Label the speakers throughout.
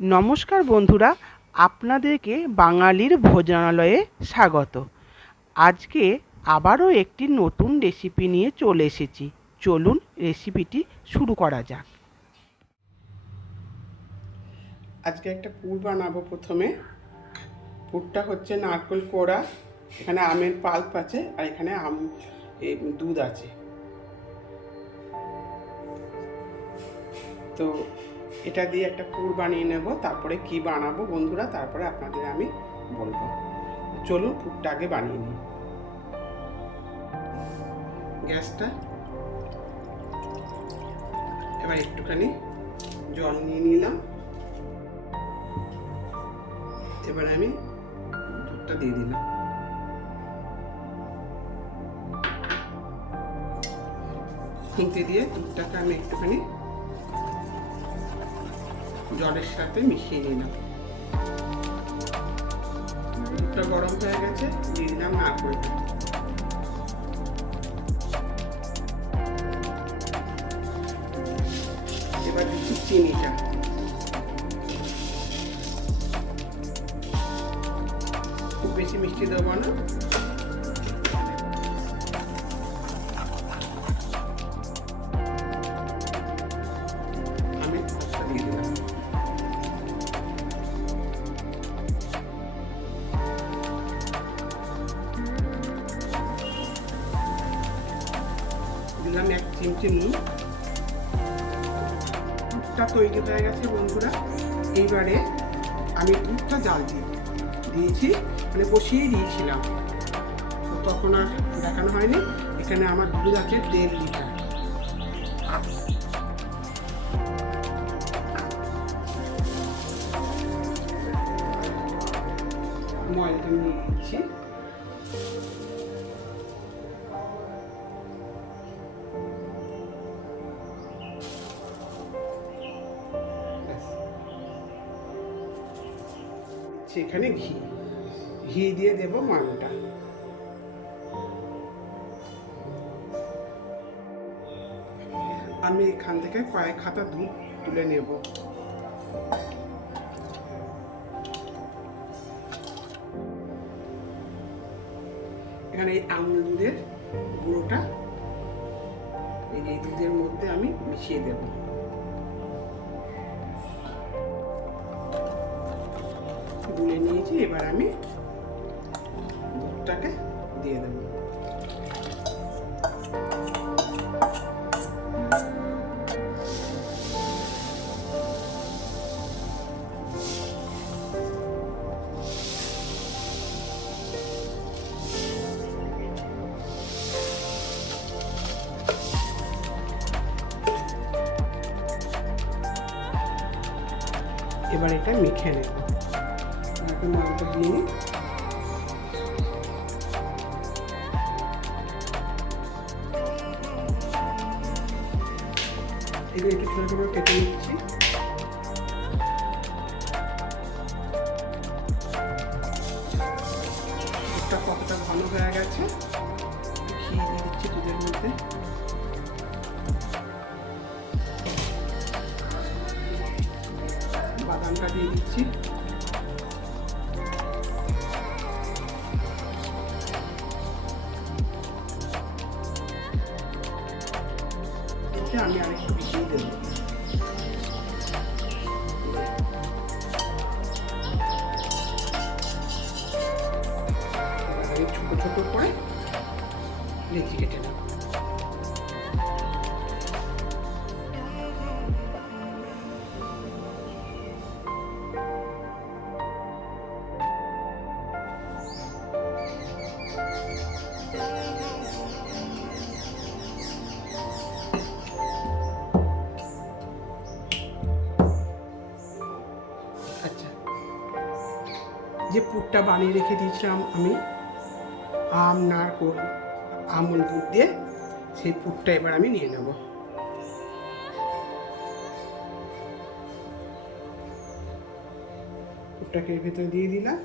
Speaker 1: নমস্কার বন্ধুরা, আপনাদেরকে বাঙালির ভোজনালয়ে স্বাগত। আজকে আবারও একটি নতুন রেসিপি নিয়ে চলে এসেছি। চলুন রেসিপিটি শুরু করা যাক। আজকে একটা পুর বানাবো প্রথমে। পুরটা হচ্ছে নারকেল কোড়া, এখানে আমের পাল্প আছে আর এখানে আম দুধ আছে। তো এটা দিয়ে একটা পুর বানিয়ে নেব, তারপরে কি বানাবো বন্ধুরা, তারপরে আপনাদের আমি বলব। চলুন পুরটা আগে বানিয়ে নিই। গ্যাসটা এবার একটুখানি জল নিয়ে নিলাম। এবার আমি দুধটা দিয়ে দিলাম। খুঁতে দিয়ে দুধটাকে আমি একটুখানি জলের সাথে মিশিয়ে নিলাম। দুধটা গরম হয়ে গেছে, দিয়ে দিলাম নারকেল এবার দিচ্ছি চিনিটা। খুব বেশি মিষ্টি দেবো না। চিমচি দুধটা তৈরি হয়ে গেছে বন্ধুরা। এইবারে আমি দুধটা জাল দিয়ে দিয়েছি মানে বসিয়ে দিয়েছিলাম। তখন আর দেখানো হয়নি। এখানে আমার দুধ আছে দেড় লিটার ময়দাটা নিয়ে দিচ্ছি সেখানে ঘি। ঘি দিয়ে দেব ময়দাটা আমি এখান থেকে কয়েক খাতা দুধ তুলে নেব। এখানে এই আমুল দুধের গুঁড়োটা, এই দুধের মধ্যে আমি মিশিয়ে দেবো। গুলে নিয়েছি এবার আমি দুধটাকে দিয়ে দেব। এবার এটা মেখে নেব। এখন মালটা দিয়ে নিই একটু ছোটো ছোটো কেটে নিচ্ছি। দুধটা কতটা ঘন হয়ে গেছে। দিচ্ছি দুধের মধ্যে। বাদামটা দিয়ে দিচ্ছি। আমি আরেকটু মিশিয়ে দেবো। এবার আমি ছোট ছোট করে লেচি কেটে নেব। যে পুরটা বানিয়ে রেখে দিয়েছিলাম আমি, আম, নারকোল, আমল দুধ দিয়ে সেই পুরটা এবার আমি নিয়ে নেব। পুরটাকে ভেতরে দিয়ে দিলাম।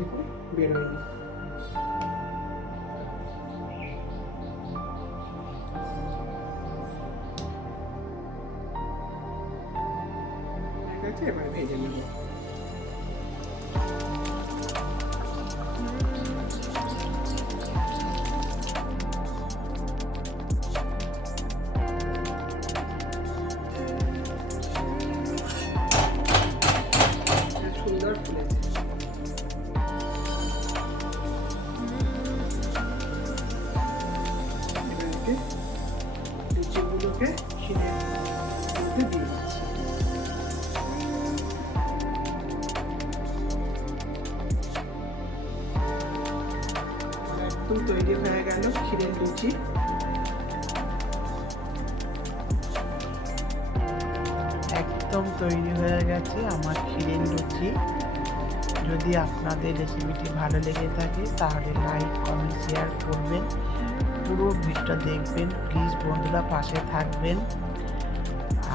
Speaker 1: দেখুন বেরোয়নি ঠিক আছে এবার ভেজে নেব। লুচি
Speaker 2: একদম তৈরি হয়ে গেছে আমার ক্ষীরের লুচি। যদি আপনাদের রেসিপিটি ভালো লেগে থাকে, তাহলে লাইক, কমেন্ট, শেয়ার করবেন। পুরো ভিডিওটা দেখবেন। প্লিজ বন্ধুরা, পাশে থাকবেন।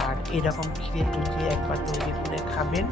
Speaker 2: আর এরকম ক্ষীরের লুচি একবার তৈরি করে খাবেন।